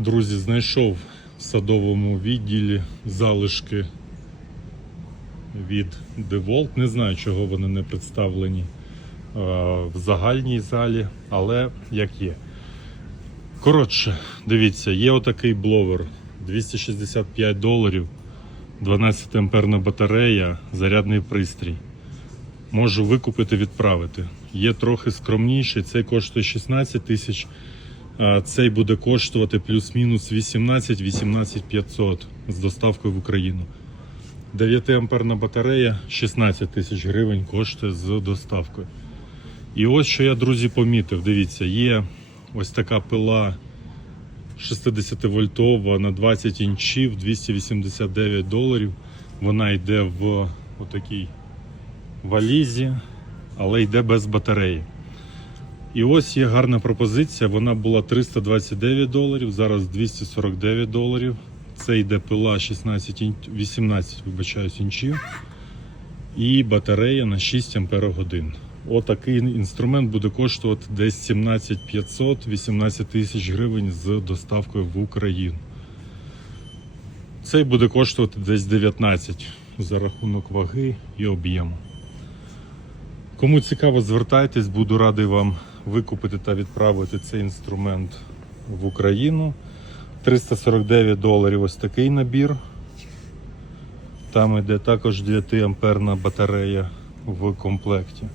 Друзі, знайшов в садовому відділі залишки від DeWalt. Не знаю, чого вони не представлені е, в загальній залі, але як є. Коротше, дивіться, є отакий бловер 265 доларів, 12 амперна батарея, зарядний пристрій. Можу викупити, відправити. Є трохи скромніший, цей коштує 16 тисяч. Цей буде коштувати плюс-мінус 18 18 500 з доставкою в Україну. 9 амперна батарея 16 тисяч гривень коштує з доставкою. І ось що я, друзі, помітив. Дивіться, є ось така пила 60 вольтова на 20 інчів 289 доларів. Вона йде в отакій валізі, але йде без батареї. І ось є гарна пропозиція. Вона була 329 доларів, зараз 249 доларів. Це йде пила 16, 18 вибачаюсь, інчів. І батарея на 6 ампер годин. Отакий інструмент буде коштувати десь 17 500 18 тисяч гривень з доставкою в Україну. Цей буде коштувати десь 19 за рахунок ваги і об'єму. Кому цікаво, звертайтесь, буду радий вам викупити та відправити цей інструмент в Україну. 349 доларів ось такий набір. Там йде також 9 амперна батарея в комплекті.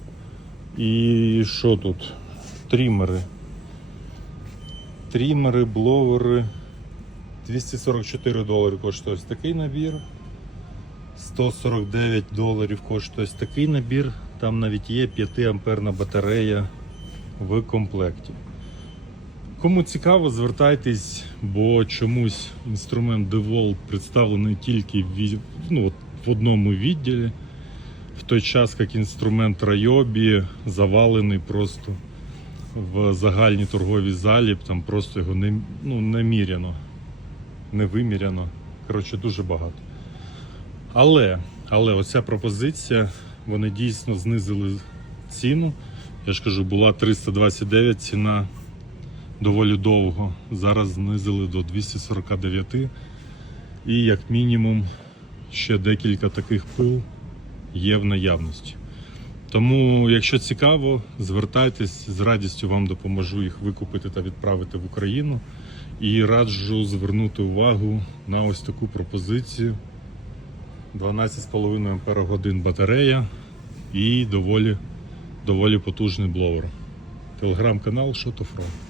І що тут? Трімери. Трімери, бловери. 244 долари коштує ось такий набір. 149 доларів коштує ось такий набір. Там навіть є 5 амперна батарея в комплекті. Кому цікаво, звертайтесь, бо чомусь інструмент DeWalt представлений тільки в, ну, в одному відділі, в той час як інструмент Ryobi завалений просто в загальній торговій залі, там просто його не, ну, неміряно, не виміряно. Коротше, дуже багато. Але, але оця пропозиція, вони дійсно знизили ціну. Я ж кажу, була 329 ціна доволі довго. Зараз знизили до 249. І як мінімум ще декілька таких пил є в наявності. Тому, якщо цікаво, звертайтесь, з радістю вам допоможу їх викупити та відправити в Україну. І раджу звернути увагу на ось таку пропозицію. 12,5 ампера годин батарея і доволі, доволі потужний бловер. Телеграм-канал Rock.